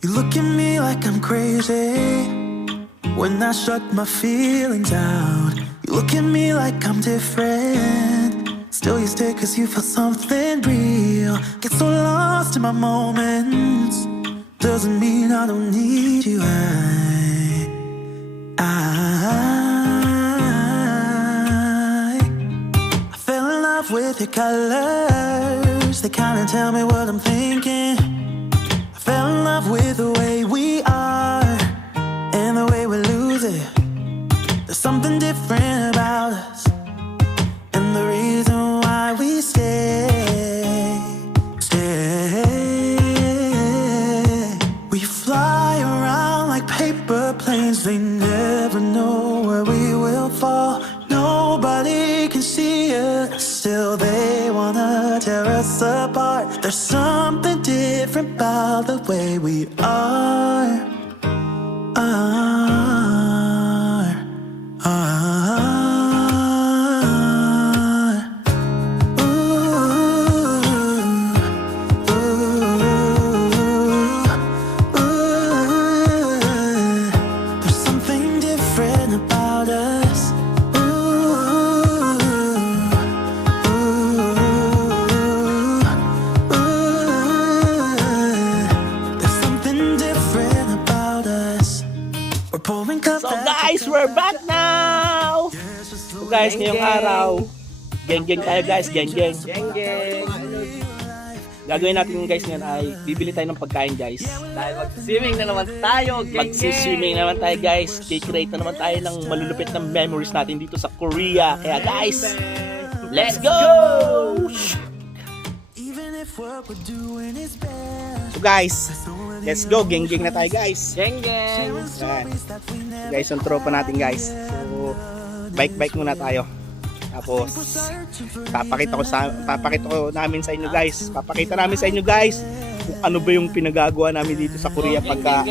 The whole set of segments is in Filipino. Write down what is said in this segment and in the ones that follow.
You look at me like I'm crazy when I shut my feelings out. You look at me like I'm different, still you stay cause you feel something real. Get so lost in my moments, doesn't mean I don't need you. I fell in love with your colors, they kinda tell me what I'm thinking. I fell in love with the way we are and the way we lose it. There's something different about us, and the reason why we stay. We fly around like paper planes, they never know where we will fall. Nobody can see us, still they wanna tear us apart. There's something different about the way we are. There's something different about us. There's something different about us. We're pouring cups. So guys, we're back now! So guys, ngayong araw, geng-geng tayo guys, geng-geng. Geng-geng. Gagawin natin guys ngayon ay bibili tayo ng pagkain guys. Dahil mag-swimming na naman tayo, geng-geng. Magsiswimming naman tayo guys. Kikreate na naman tayo ng malulupit na memories natin dito sa Korea. Kaya guys, let's go! So guys, let's go. Geng-geng na tayo guys. Geng-geng. Yan. Guys, ang tropa natin guys. So, bike-bike muna tayo. Tapos papakita ko namin sa inyo guys. Papakita namin sa inyo guys kung ano ba yung pinagagawa namin dito sa Korea pagka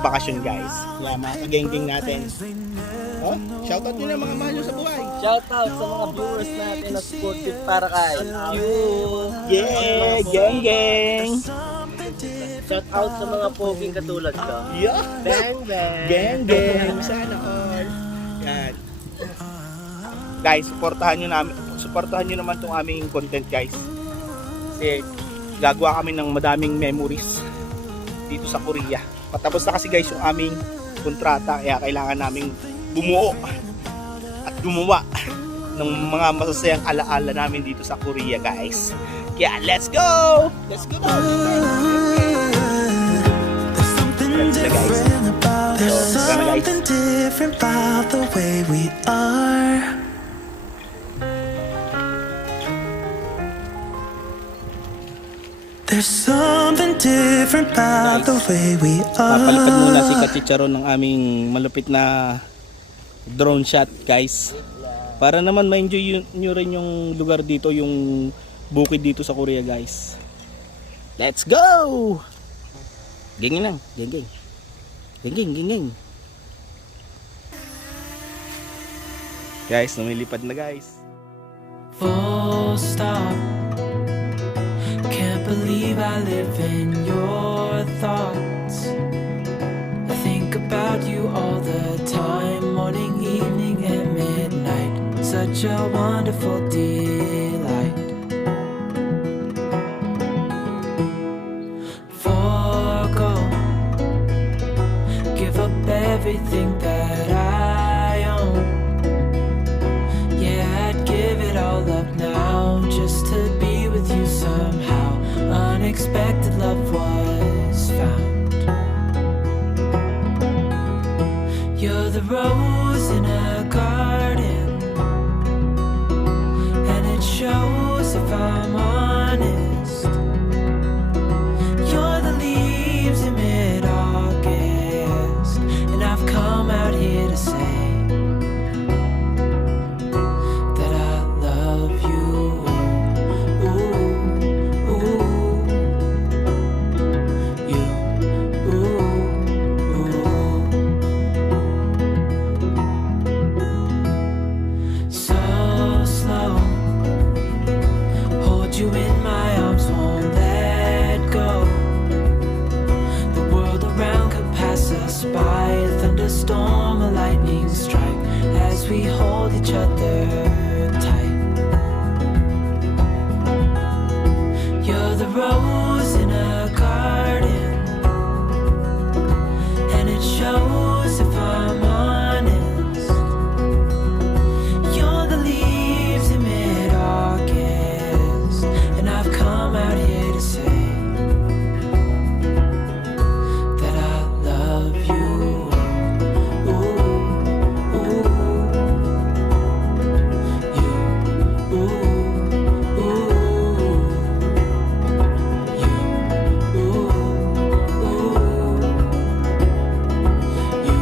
bakasyon guys. Yeah, mga kageng-geng natin. Oh, shoutout nyo na mga mahal nyo sa buhay. Shoutout sa mga viewers natin na supportive para kay Yeah, geng-geng. Shoutout sa mga poging katulad ko. Yeah. Bang bang. Geng-geng. Sana all. Yan. Guys, supportahan nyo naman tong aming content guys. Kasi gagawa kami ng madaming memories dito sa Korea. Patapos na kasi guys yung aming kontrata, kaya kailangan naming bumuo at gumawa ng mga masasayang alaala namin dito sa Korea guys. Kaya let's go! Let's go now! There's something different about the way we are. There's something different about the way we Papalipad muna si are. Kachicharon ng aming malupit na drone shot guys. Para naman ma-enjoy nyo rin yung lugar dito, yung bukid dito sa Korea guys. Let's go! Geng lang, geng. Geng. Guys, lumilipad na guys. Full stop. Can't believe I live in your thoughts. I think about you all the time, morning, evening, and midnight. Such a wonderful delight. Forgo, give up everything that I own. Yeah, I'd give it all up now just to be with you somehow. Unexpected love was found. You're the rose in a garden, and it shows if I'm honest. You're the leaves in mid-August, and I've come out here to we hold each other tight. You're the rose in a garden, and it shows if I'm honest. You're the leaves in mid-August, and I've come out here to say that I love you. Ooh, ooh, you, ooh, ooh, you, ooh, ooh, you,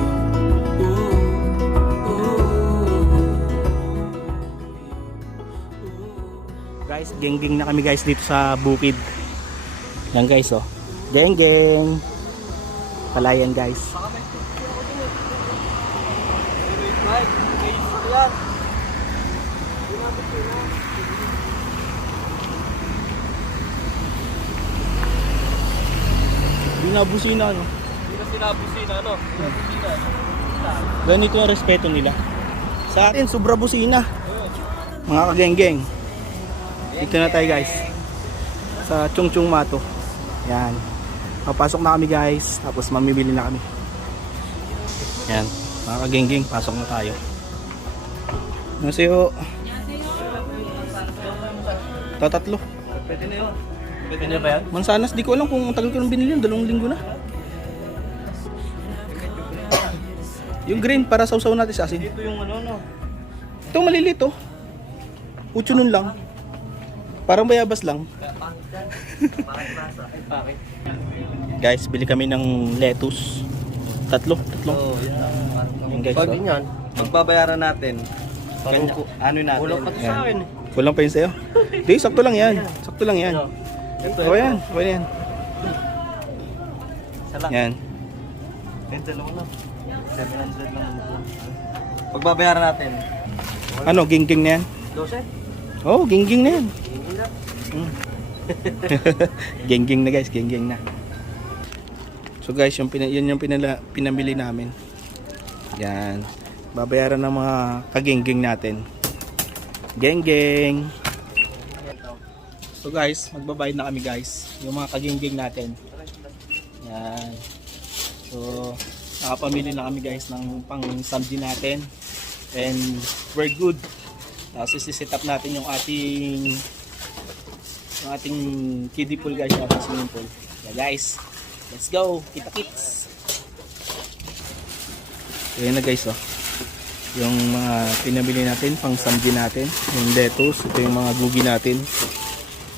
Guys, geng-geng na kami guys dito sa bukid. Yan guys oh. Geng-geng. Palayan guys. Binabusina no. Hindi na sinabusina, ano? Sinabusina. Ganito ang respeto nila. Sa atin, sobra busina. Mga kageng-geng. Dito na tayo guys. Sa Chung Chung Mato. Yan. Papasok na kami guys. Tapos mamimili na kami. Yan. Mga kageng-geng, pasok na tayo. Naseo. Tatatlo. Pwede na yun. Pwede na ba yan? Mansanas, di ko alam kung tagal ko nang binili yun. 2 linggo na. Yung green para sausaw natin sa asin. Dito yung ano, no? Ito maliliit oh. 8 nun lang. Parang bayabas lang. Bakit? Guys, bili kami ng lettuce. Tatlo. Oo, yan. Yung guys, Pag oh. yan, pagbabayaran natin, ano natin? Kulang pa to sa akin. Kulang pa yun sa'yo? Hindi, sakto lang yan. Sakto lang yan. Ito, O yan, o yan. Salang. Yan. Ito lang na. 700 lang mo. Pagbabayaran natin. Ano, gingging na yan? 12? Oo, gingging na yan. Hindi na. Gingging na guys, gingging na. So guys, yun yung pinamili namin. Yan. Babayaran ng mga kagingging natin. Geng-geng. So guys, magbabayad na kami guys. Yung mga kagingging natin. Yan. So, nakapamili na kami guys ng pang samdi natin. And we're good. Tapos isi-set up natin yung ating kiddie pool guys, yung ating swimming pool. Yeah guys, let's go. Kita-kits. So yun na guys oh. Yung mga pinabili natin, pang samdi natin. Yung lettuce, ito yung mga gugi natin.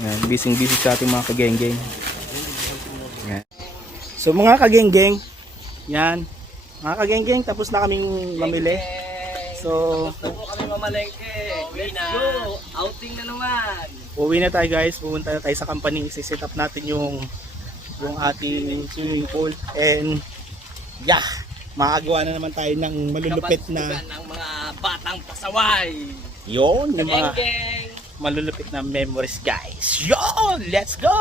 Yan, busy sa ating mga kageng-geng. Yan. So mga kageng-geng, yan. Mga kageng-geng, tapos na kaming mamili. So, Tapos po kami mamalengke. Let's go! Outing na naman! uwi na tayo guys. Pupunta na tayo sa company. Isi-set up natin yung ating swimming pool. And, yeah! Makagawa na naman tayo ng malulupit na ng mga batang pasaway. yon, yung mga Geng-geng! malulupit na memories guys. Yon! Let's go!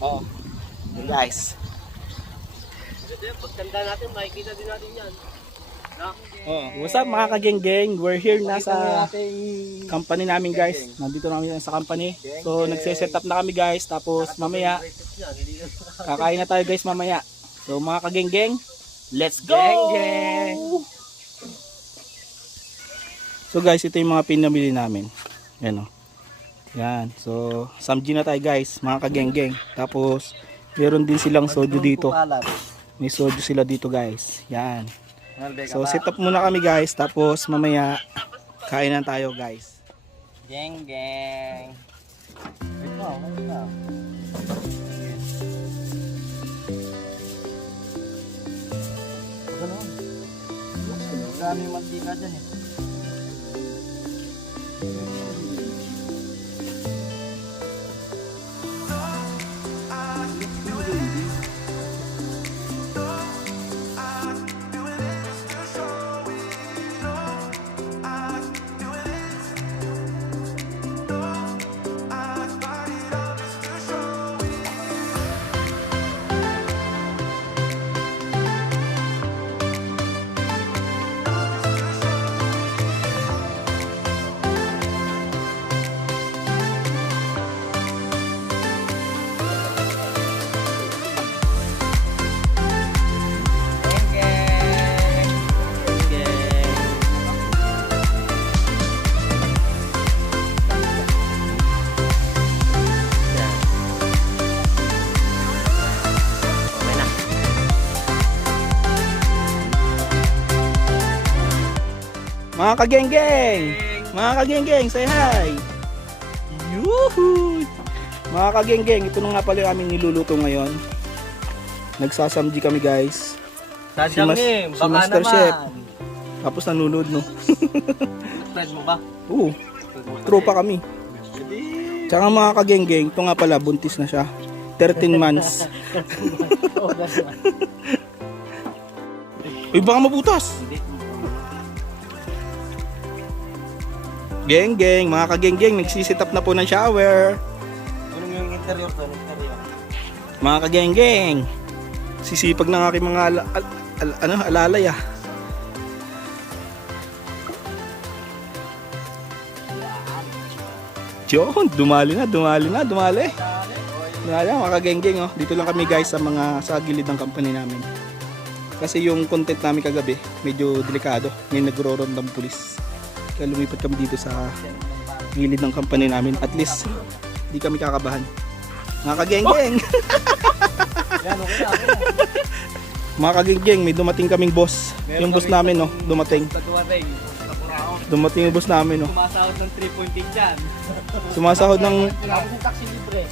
Oh, yun guys. Pagtanda natin, makikita din natin yan. Oh, what's up mga kageng-geng? We're here na sa company namin guys. Nandito namin sa company. So nagse-set up na kami guys. Tapos mamaya kakain na tayo guys mamaya. So mga kageng-geng, let's go! So guys, ito yung mga pinamili namin. Yan o. Yan. So samji na tayo guys, mga kageng-geng. Tapos meron din silang soju dito. May soju sila dito guys. Yan. So set up muna kami guys. Tapos mamaya kain na tayo guys. Geng geng. Ito, ito. Ganun. Dami mantika dyan eh. Mga kageng-geng! Mga kageng-geng, say hi! Yuhu! Mga kageng-geng, ito na nga pala yung aming niluluto ngayon. Nagsasamji kami guys. Sadyangin, si baka Master naman. Chef. Tapos nanonood no. Friend mo ba? Oo, tropa kami. Tsaka mga kageng-geng, ito nga pala, buntis na siya. 13 months. Uy, baka mabutas. Geng-geng, mga kageng-geng, nagsisit up na po ng shower. Anong yung interior to? Mga kageng-geng, sisipag ng aking mga alalay ah. Yun, dumali na. Dumali, mga kageng-geng oh. Dito lang kami guys sa gilid ng company namin. Kasi yung content namin kagabi, medyo delikado. May nagro-rondang pulis. Kaya lumipat kami dito sa gilid ng company namin. At least, di kami kakabahan. Mga kageng-geng! Mga kageng-geng, may dumating kaming boss. Yung boss namin no, dumating. Dumating yung boss namin no. Sumasahod ng 3.8 dyan. Sumasahod ng Taxi libre.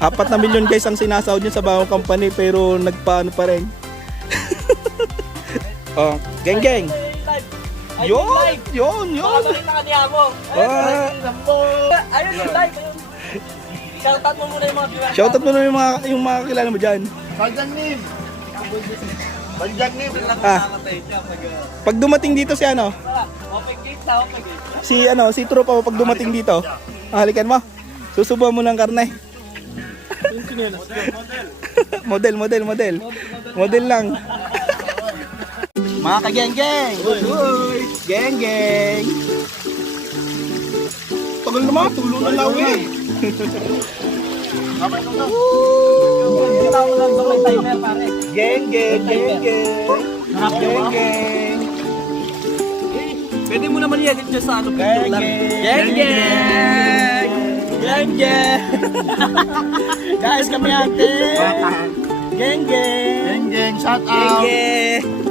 4 na milyon guys ang sinasahod niya sa bagong company pero nagpaano pa rin. Oh, geng-geng. Yun. Baka makita ka niya mo. Ayun yung live. Shoutout mo muna yung mga viewers. Shoutout mo na yung mga kilala mo dyan. Banjagnim! Pag dumating dito si ano, Open gate na, open gate. si tropa mo pag dumating dito. Halikan mo. Susubuan mo ng karne. model. Model lang. Mga kageng-geng. Uy, geng-geng. Tagal naman, tulong ng lawi. Geng-geng. Pwede mo naman i-edit dyan sa ano. Geng-geng. Guys, kami ate. Geng-geng. Geng, shout out! Geng-geng.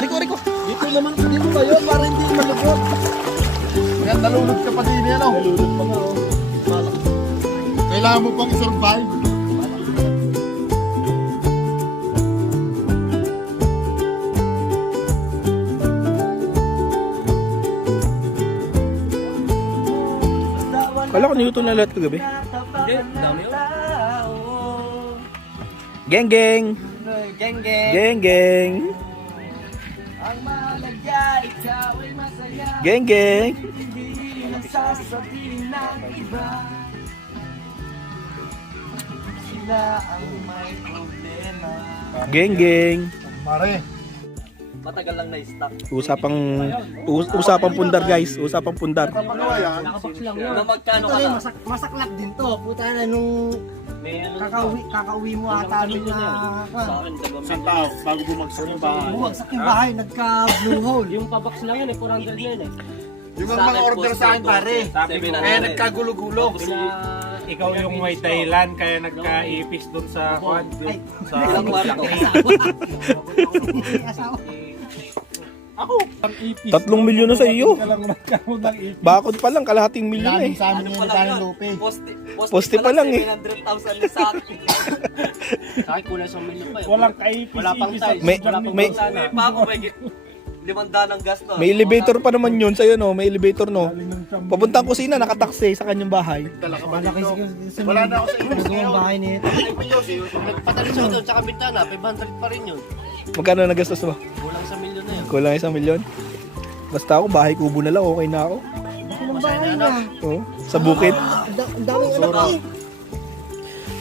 Ariko. Dito naman, dito kayo para hindi malubot. Yan, nalulog ka pa din yan, oh. Nalulog pa nga oh. Kailangan mo pang i-survive. Kala ko niluto na lahat kagabi. Hindi, dami yun. Geng-geng. Geng-geng. Ang mahalaga, ikaw ay masaya. Geng-geng. Hindi nasasabihin ng iba. Sila ang may problema. Geng-geng. Mare. Matagal lang na-stop. Usapang pundar guys. Usapang pundar. Ano yan? Kung magkano ka lang? Masaklap din to. Puta na nung kakauwi mo ata rin na Sa akin, dalawang Isang tao, bago bumagsak yung bahay. buwagsak yung bahay, nagka-blue hole. Yung pabox lang yun, 400 na yun eh. Yung mga order sa akin, pare. Eh, nagkagulo-gulo. Ikaw yung may dahilan kaya nagka-ipis doon sa kwan. Sa Ilang kwarto? Asawa. 3 milyon na sa iyo. Bakod pa lang, kalahating milyon eh. Daming sa amin yung Italian Lupe. Poste pa lang eh. 700,000 yung sa akin. Sa akin, kulang 1 million pa yun. Walang kaipis. Wala pang size. May May pa ako, may 500 ng gas to. may elevator pa naman yun sa'yo no. May elevator no. Papuntang kusina, nakataksi sa kanyang bahay. Dala ka ba Malaki dito? sa Wala na ako sa inyo. yung bahay niya. Patalis mo doon, tsaka bintana, 500 pa rin yun. Magkano nagastos mo? Kulang 1 million na yun. Kulang 1 milyon. Basta ako, bahay kubo na lang, okay na ako. Ang bahay niya. Oh, sa bukid. Ang daming anak eh.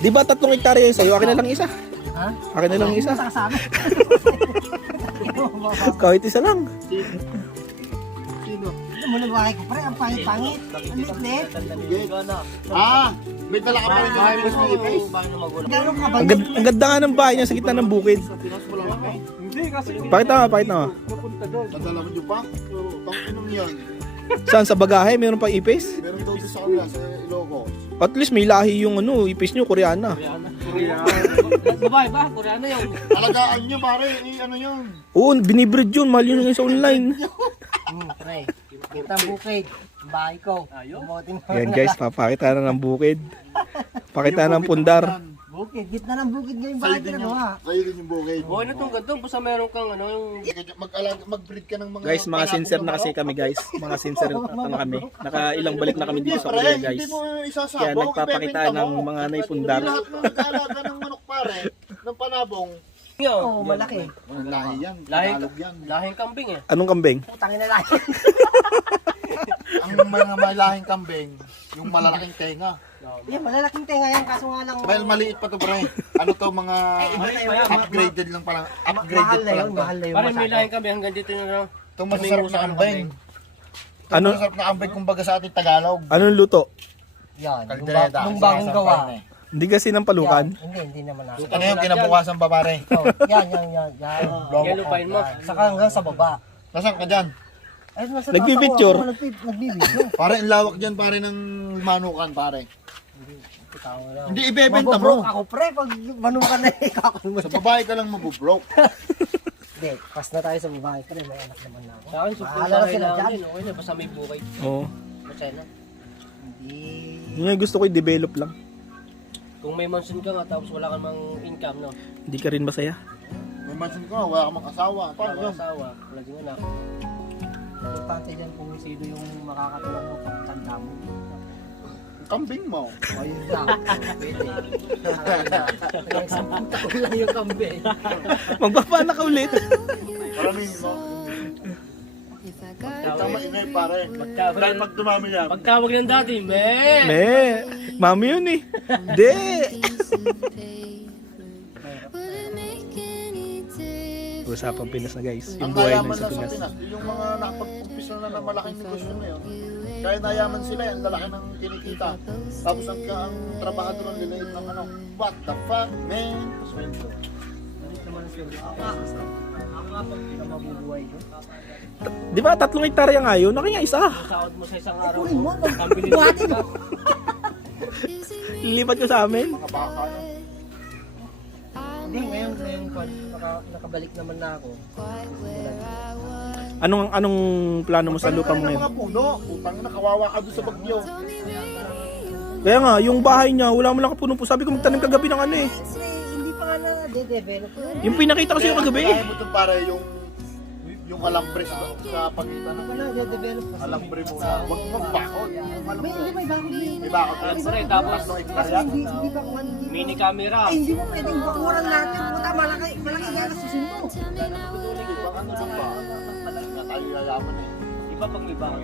Di ba 3 hektarya yun sa'yo? Akin na lang isa. Ha? Akin na lang isa. Kasama. Kahit isa lang. Ano mo na bahay ko, pre? Ang pangit-pangit. Ang lit-lit. Ah, may dala ka pa rin yung Hypers Philippines. Gano'n ka ba? Ang ganda nga ng bahay niya sa gitna ng bukid. Pakita nga. Nadala mo dyan pa? Pang inom yan. Saan sa bagahe? Meron pa ipis? Meron daw sa kanila sa Ilocos. At least may lahi yung ipis nyo, Koreana. Babae ba? Koreano yun. Alagaan nyo pare, ano yun? Oo, binibreed yun. Mahal yun sa online. Pre, kita ang bukid. Ang bahay ko. Bumotin mo. Yan guys, papakita na ng bukid. Pakita ng pundar. Bukid. Gitna ng bukid ngayon Sa'yo bahay din yung, ginagawa. sa'yo din yung bukid. Okay na itong ganito. Basta meron kang ano yung... Mag-breed ka ng mga... Guys, mga sincere na kasi kami guys. Mga sincere na kami. Nakailang balik na kami dito sa Korea guys. Hindi mo isasabong, Kaya nagpapakita ibebenta ng mo. mga Hindi naipundar. lahat ng nag-aalaga ng manok pare, ng panabong, Oo, malaki. lahi yan, Lahi- Tagalog yan. Lahing kambing eh. Anong kambing? Putangin na lang. Ang mga malahing kambing, yung malalaking tenga. Yan, malalaking tenga yan. Kaso nga lang. Dahil maliit pa to pre. Ano to mga upgraded lang pala. Mahal Upgraded na pa yun. lang to. Mahal na yun. Parang may masyado. lahing kambing hanggang dito yung Itong masasarap na kambing. Itong Ano? masasarap na kambing kumbaga sa ating Tagalog. Anong luto? Yan. Kaldereta. Nung bagong gawa. Hindi kasi ng palukan. Yan, hindi naman ako. Ano yung kinabukasan pa pare? Oh, yan. Yan lupain mo. Saka hanggang sa baba. Nasaan ka dyan? Ay, nasa Nagbibidyor. taas ako, nagbibidyor. Pare, ang lawak dyan pare ng manukan pare. Tama lang. Hindi ibebenta Mabobroke mo. ako pre, pag manukan na ikakon mo. Sa babae ka lang mabubroke. Hindi, pas na tayo sa babae pre, may anak naman na ako. Sa akin, Bahala support na tayo sila lang dyan. din. Okay na, basta may bukay. Oo. Masaya na. Hindi. Yun nga gusto ko i-develop lang. Kung may mansion ka nga tapos wala kang mang income, no? Hindi ka rin masaya. May mansion ka, wala ka mang asawa. Paano Wala yun? kang asawa, wala din anak. Importante dyan kung sino yung makakatulong mo pag tanda mo. Kambing mo. Ayun lang. Pwede. Kaya isang taon lang yung kambing. Magpapanak ka ulit. Paramihin mo. Tama ingay pare. Dahil pag dumami yan. Pagtawag ng dati, Me, mami yun eh. Hindi. Usapang Pinas na guys. Ang Yung buhay kayaman na sa na sa Pinas. Pinas, yung mga nakapag-umpisa na ng malaking negosyo na yun. Kaya nayaman sila, ang lalaki ng kinikita. Tapos ang trabahador ang lilayit ng ano, what the fuck, man? Sweldo. Mabubuhay ko. Di ba 3 hektarya nga yun? Naki nga isa. sahod mo sa isang araw. Kunin mo. Ang bilhin Buhatin mo. Lilipat ko sa amin. Mga baka na. Hindi, ngayon nakabalik naman na ako. Anong plano mo sa lupa mo Ng ngayon? mga puno, utang na kawawa ka doon sa bagyo. Kaya nga, yung bahay niya, wala mo lang kapuno po. Sabi ko magtanim kagabi ng ano eh. Kasi hindi pa nga na-develop. Yung pinakita ko sa'yo kagabi. Kaya mo ito para yung alambre sa pagitan ng Wala, de-develop kasi. alambre mo na. Huwag mong bakod. May bakod din. May bakod. Siyempre, tapos Kasi hindi ba kung hindi mini camera. Ay, hindi mo pwedeng bakuran lahat yung puta. Malaki gaya susin mo. Baka ano ba? Na tayo yayaman eh. Iba pag may bakod.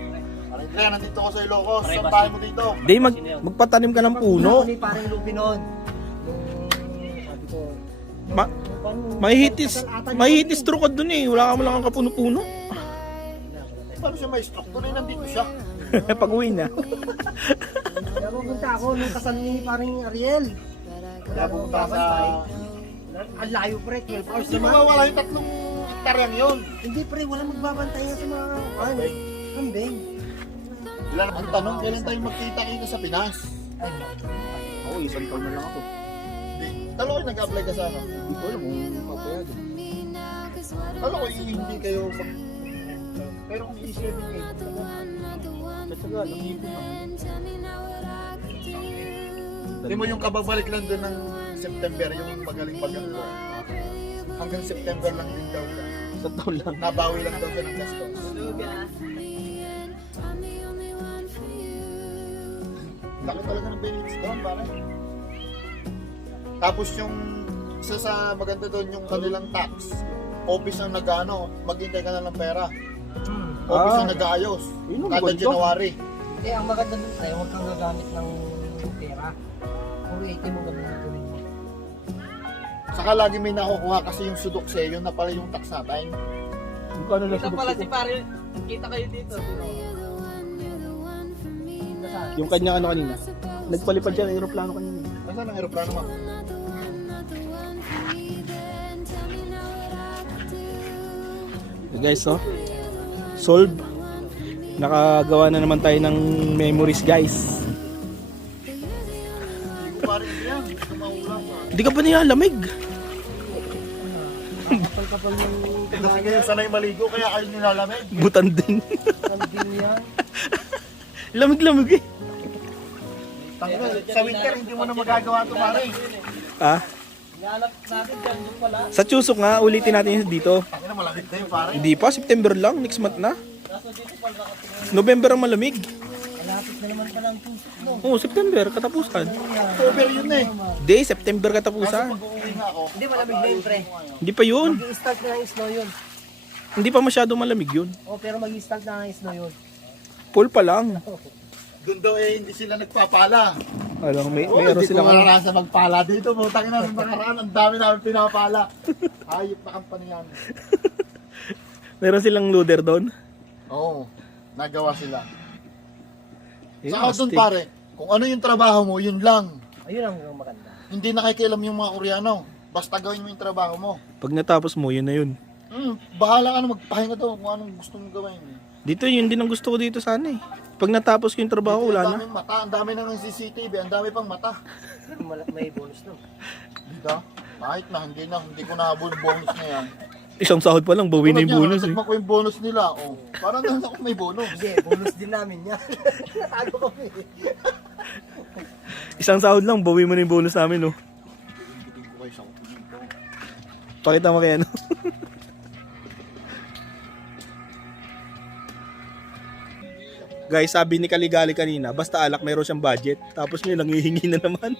Kaya nandito ko sa Ilocos. Saan bahay mo dito? Di, magpatanim ka ng puno. Ako ni parang lupi noon. Sabi ko, Mahihitis stroke dun eh. Wala ka mo lang ang kapuno-puno. Paano siya may stroke? Tunay nandito siya. Pag uwi na. kaya pupunta ako nung kasal ni parang Ariel. Kaya pumunta sa... Ang layo pre, 12 hours Hindi naman. mawawala yung 3 hektaryang yun. Hindi pre, walang magbabantay yan sa mga kambing. Ilan ang tanong, kailan tayo magkita-kita sa Pinas? Ay, Oo, isang taon na lang ako. Hindi. Talo ko nag-apply ka sa ano? Hindi ko alam kung papayagan. Talo ko hindi kayo mag... Pero kung i-7 kayo, Katsaga, nakikita na. hindi mo yung kababalik lang doon ng September, yung magaling pagano. Hanggang September lang din daw siya. Sa taon lang. Nabawi lang daw siya ng gastos. Laki talaga ng benefits doon, pare. Tapos yung isa sa maganda doon yung kanilang tax. Office ang nag-ano, maghintay ka na ng pera. Office ang nag-aayos. Yun ang Kada ganito. January. Hindi, ang maganda dun tayo, huwag kang gagamit ng pera. Puro ATM mo gamitin mo. Saka lagi may nakukuha kasi yung sudokse, yun na pala yung tax natin. Yung ano lang Kita sa pala bukso si ko. pare. Kita kayo dito. Yung kanya ano kanina. Nagpalipad siya ng aeroplano kanina. Nasaan ang aeroplano mo? So guys, oh. Solve. Nakagawa na naman tayo ng memories guys. Parang yan, kumaulang. Hindi ka pa nilalamig. Kapal-kapal ng Kasi kayo sanay maligo, kaya kayo nilalamig. Butanding. kanding yan. Lamig-lamig eh. Tangina, sa winter, hindi mo na magagawa ito, pare. Ah, Hinahanap natin dyan, yung pala. sa Chusok nga, ulitin natin yun dito. Tangina, malamig na yun, pare. Hindi pa, September lang, next month na. November ang malamig. Malapit na naman pala ang tusok mo. Oo, September, katapusan. October yun eh. Day, September katapusan. Pag-uwi nga ako, Hindi, malamig na yun, pre. Hindi pa yun. Mag-i-start na ng snow yun. Hindi pa masyado malamig yun. Oh, pero mag-i-start na ng snow yun. Full pa lang. doon daw eh, hindi sila nagpapala. Ano, may Oo, meron hindi ko silang ano. mararasa magpala dito. Butang na, nung nakaraan, ang dami namin pinapala. Hayop na company yan. Meron silang loader doon. Oo, nagawa sila. Yun, Saka doon astig. pare, kung ano yung trabaho mo, yun lang. Ayun ang maganda. Hindi nakikialam yung mga Koreano. Basta gawin mo yung trabaho mo. Pag natapos mo, yun na yun. Bahala ka na magpahinga daw kung anong gusto mong gawin. Dito, yun din ang gusto ko dito sana eh. Pag natapos ko yung trabaho, wala Ang na. daming mata, ang dami nang CCTV, ang dami pang mata. May bonus nun. Dito, kahit na, hindi ko nahabol bonus na yan. Isang sahod pa lang, bawi na yung bonus eh. Tulad ko yung bonus nila, oh. Parang nasa ako may bonus. Hindi, bonus din namin yan. Natalo kami. Isang sahod lang, bawi mo na yung bonus namin, no? Hindi ko kayo sa dito. Pakita mo kaya, no? Guys, sabi ni Kaligali kanina, basta alak mayroon siyang budget. Tapos ngayon, nangihingi na naman.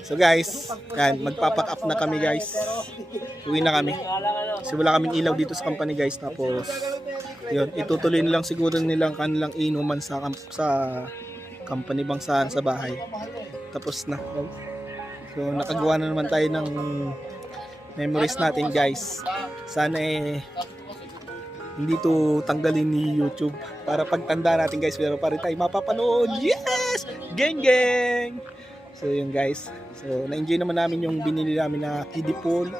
So guys, yan, magpapack up na kami guys. Uwi na kami. Kasi wala kaming ilaw dito sa company guys. Tapos, yun, itutuloy na lang siguro nilang kanilang inuman sa company bangsahan sa bahay. Tapos na. So, nakagawa na naman tayo ng memories natin guys. Sana eh, hindi to tanggalin ni YouTube para pagtanda natin guys, pero pa rin tayo mapapanood. Yes! Gang gang! So yun guys, so na-enjoy naman namin yung binili namin na kiddie pool,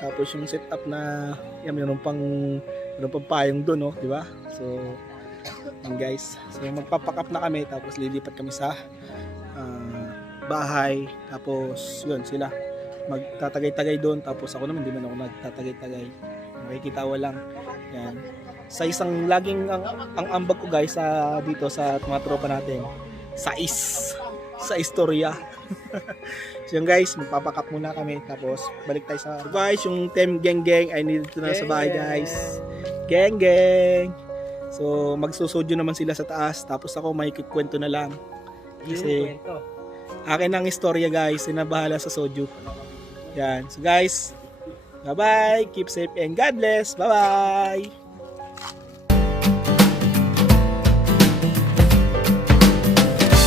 tapos yung setup na yan, meron pang payong doon, no, di ba? So yun guys, so magpapack up na kami, tapos lilipat kami sa bahay, tapos yun sila magtatagay-tagay doon, tapos ako naman, di man ako nagtatagay-tagay, makikitawa lang. Yan. Sa isang laging ang ambag ko guys dito sa mga tropa natin, sa istorya. So yun guys, magpapack up muna kami, tapos balik tayo sa guys, yung team gang gang ay nandito na sa bahay guys. Gang gang. So magsusudyo naman sila sa taas, tapos ako may kikwento na lang. Kasi akin ang istorya guys, sinabahala sa soju. Yan. So guys, bye-bye. Keep safe and God bless. Bye-bye.